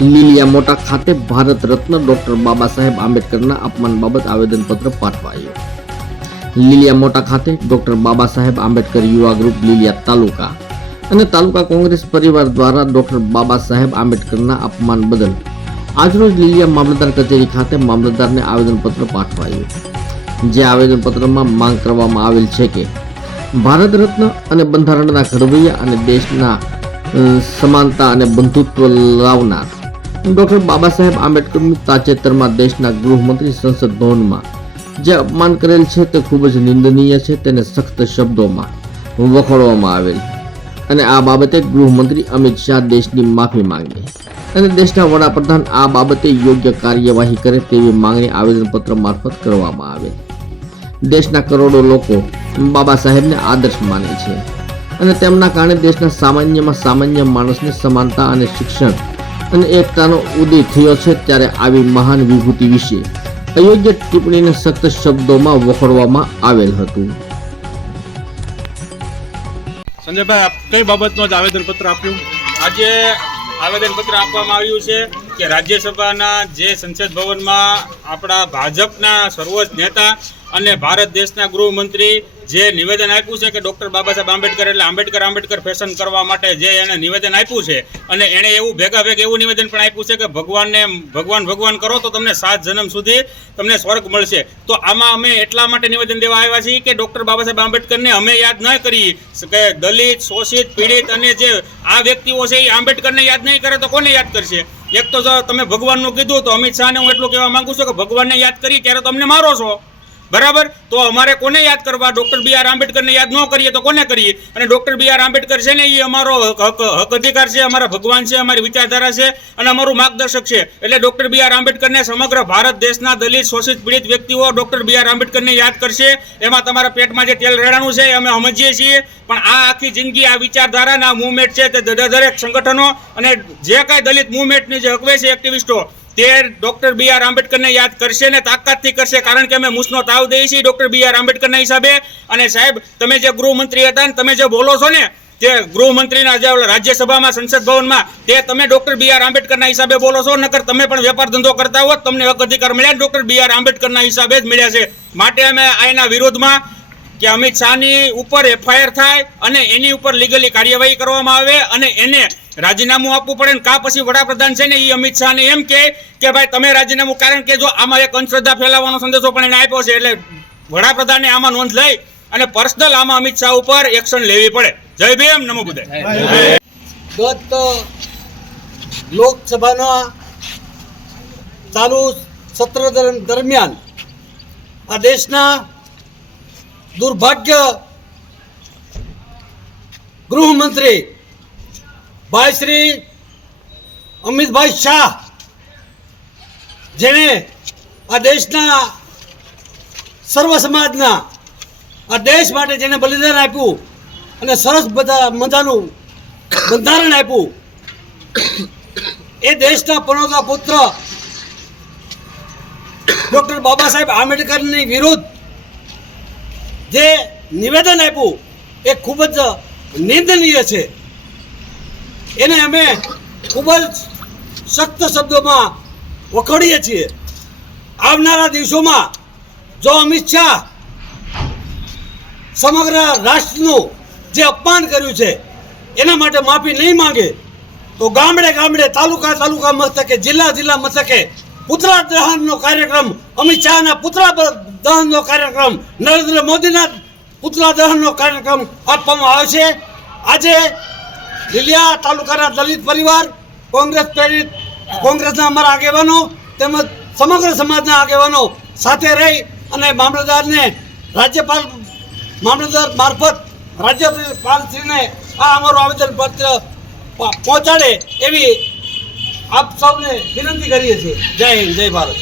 લીલિયા મોટા ખાતે ભારત રત્ન ડોક્ટર બાબા સાહેબ આંબેડકરના અપમાન બાબત આવેદનપત્ર પાઠવાયું. લીલિયા મોટા ખાતે ડોક્ટર બાબા સાહેબ આંબેડકર યુવા ગ્રુપ લીલિયા તાલુકા અને તાલુકા કોંગ્રેસ પરિવાર દ્વારા ડોક્ટર બાબા સાહેબ આંબેડકરના અપમાન બદલ આજરોજ લીલિયા મામલતદાર કચેરી ખાતે મામલતદારને આવેદનપત્ર પાઠવાયું. જે આવેદનપત્રમાં માંગ કરવામાં આવેલ છે કે ભારત રત્ન અને બંધારણના ઘડવૈયા અને દેશના સમાનતા અને બંધુત્વ લાવનાર ડોક્ટર બાબા સાહેબ આંબેડકરનું તાજેતરમાં દેશના ગૃહમંત્રી સંસદ ભવનમાં જે અપમાન કરેલ છે તે ખૂબ જ નિંદનીય છે તેને સખ્ત શબ્દોમાં વખોડવામાં આવેલ. અને આ બાબતે ગૃહમંત્રી અમિત શાહ દેશની માફી માંગી. અને દેશના વડાપ્રધાન આ બાબતે યોગ્ય કાર્યવાહી કરે તેવી માંગણી આવેદનપત્ર મારફત કરવામાં આવેલ. દેશના કરોડો લોકો બાબા સાહેબને આદર્શ માને છે. અને તેમના કારણે દેશના સામાન્યમાં સામાન્ય માણસને સમાનતા અને શિક્ષણ અને એકતાનો ઉદય થયો છે ત્યારે આવી મહાન વિભૂતિ વિશે અયોગ્ય ટિપ્પણીને સખ્ત શબ્દોમાં વખોડવામાં આવેલ હતું. સંજયભાઈ આપ કઈ બાબતનું જ આવેદનપત્ર આપ્યું? આજે આવેદનપત્ર આપવામાં આવ્યું છે કે રાજ્યસભાના જે સંસદ ભવનમાં આપણા ભાજપના સર્વોચ્ચ નેતા અને ભારત દેશના ગૃહમંત્રી જે નિવેદન આપ્યું છે કે ડૉક્ટર બાબા સાહેબ આંબેડકર એટલે આંબેડકર આંબેડકર ફેશન કરવા માટે જે એને નિવેદન આપ્યું છે અને એણે એવું ભેગા ભેગ એવું નિવેદન પણ આપ્યું છે કે ભગવાનને ભગવાન ભગવાન કરો તો તમને સાત જન્મ સુધી તમને સ્વર્ગ મળશે. તો આમાં અમે એટલા માટે નિવેદન દેવા આવ્યા છીએ કે ડૉક્ટર બાબા સાહેબ આંબેડકરને અમે યાદ ન કરી કે દલિત, શોષિત, પીડિત અને જે આ વ્યક્તિઓ છે એ આંબેડકરને યાદ નહીં કરે તો કોને યાદ કરશે? એક તો તમે ભગવાનનું કીધું તો અમિત શાહને હું એટલું કહેવા માંગુ છું કે ભગવાનને યાદ કરી ત્યારે તો અમને મારો છો. બરાબર? તો અમારે કોને યાદ કરવા? ડૉક્ટર બી આર આંબેડકરને યાદ ન કરીએ તો કોને કરીએ? અને ડૉક્ટર બી આર આંબેડકર છે ને એ અમારો હક, હક- અધિકાર છે, અમારા ભગવાન છે, અમારી વિચારધારા છે અને અમારું માર્ગદર્શક છે. એટલે ડૉક્ટર બી આર આંબેડકરને સમગ્ર ભારત દેશના દલિત, શોષિત, પીડિત વ્યક્તિઓ ડૉક્ટર બી આર આંબેડકરને યાદ કરશે. એમાં તમારા પેટમાં જે તેલ રેડાણું છે, અમે સમજીએ છીએ. પણ આ આખી જિંદગી, આ વિચારધારાના મુવમેન્ટ છે તે દરેક સંગઠનો અને જે કાંઈ દલિત મુવમેન્ટની જે હકવે છે, એક્ટિવિસ્ટો તે ડોક્ટર બી આર આંબેડકરને યાદ કરશે ને તાકાતથી કરશે, કારણ કે અમે મૂસનો તાવ દઈએ છીએ ડોક્ટર બી આર આંબેડકરના હિસાબે. અને સાહેબ, તમે જે ગૃહમંત્રી હતા ને તમે જે બોલો છો ને તે ગૃહમંત્રીના જે રાજ્યસભામાં, સંસદ ભવનમાં, તે તમે ડોક્ટર બી આર આંબેડકરના હિસાબે બોલો છો, નકર તમે પણ વેપાર ધંધો કરતા હો તમને હક અધિકાર મળ્યા ડોક્ટર બી આર આંબેડકરના હિસાબે જ મળ્યા છે. માટે અમે આના વિરોધમાં કે અમિત શાહની ઉપર એફઆઈઆર થાય અને એની ઉપર લીગલી કાર્યવાહી કરવામાં આવે અને એને રાજીનામું આપવું પડે ને કા પછી વડાપ્રધાન છે ને એ અમિત શાહને એમ કે કે ભાઈ તમે રાજીનામું કારણ કે જો આમાં એક અંધશ્રદ્ધા ફેલાવવાનો સંદેશો પણ એને આપ્યો છે એટલે વડાપ્રધાને આમાં નોંધ લઈ અને પર્સનલ આમાં અમિત શાહ ઉપર એક્શન લેવી પડે. જય ભીમ નમો બુદ્ધાય ગત લોકસભાના ચાલુ સત્ર દરમિયાન આ દેશના દુર્ભાગ્ય ગૃહમંત્રી ભાઈ શ્રી અમિતભાઈ શાહ, જેણે આ દેશના સર્વ સમાજના આ દેશ માટે જેને બલિદાન આપ્યું અને સરસ બધા મજાનું બંધારણ આપ્યું, એ દેશના પરોતા પુત્ર ડૉક્ટર બાબા સાહેબ આંબેડકરની વિરુદ્ધ જે નિવેદન આપ્યું, એ ખૂબ જ નિંદનીય છે. એને અમે ખૂબ જ સખ્ત શબ્દોમાં વખોડીએ છીએ. આવનારા દિવસોમાં જો અમિત શાહ સમગ્ર રાષ્ટ્રનું જે અપમાન કર્યું છે, એના માટે માફી નહીં માંગે, તો ગામડે ગામડે, તાલુકા તાલુકા મથકે, જિલ્લા જિલ્લા મથકે પુતળા દહનનો કાર્યક્રમ, અમિત શાહના પુતળા દહનનો કાર્યક્રમ, નરેન્દ્ર મોદીના પુતળા દહનનો કાર્યક્રમ આપવામાં આવશે આજે લીલિયા તાલુકાના દલિત પરિવાર, કોંગ્રેસ પ્રેરિત કોંગ્રેસના અમારા આગેવાનો તેમજ સમગ્ર સમાજના આગેવાનો સાથે રહી અને મામલતદારને રાજ્યપાલ મામલતદાર મારફત રાજ્યપાલશ્રીને આ અમારું આવેદનપત્ર પત્ર પહોંચાડે એવી આપ સૌને વિનંતી કરીએ છીએ. જય હિન્દ, જય ભારત.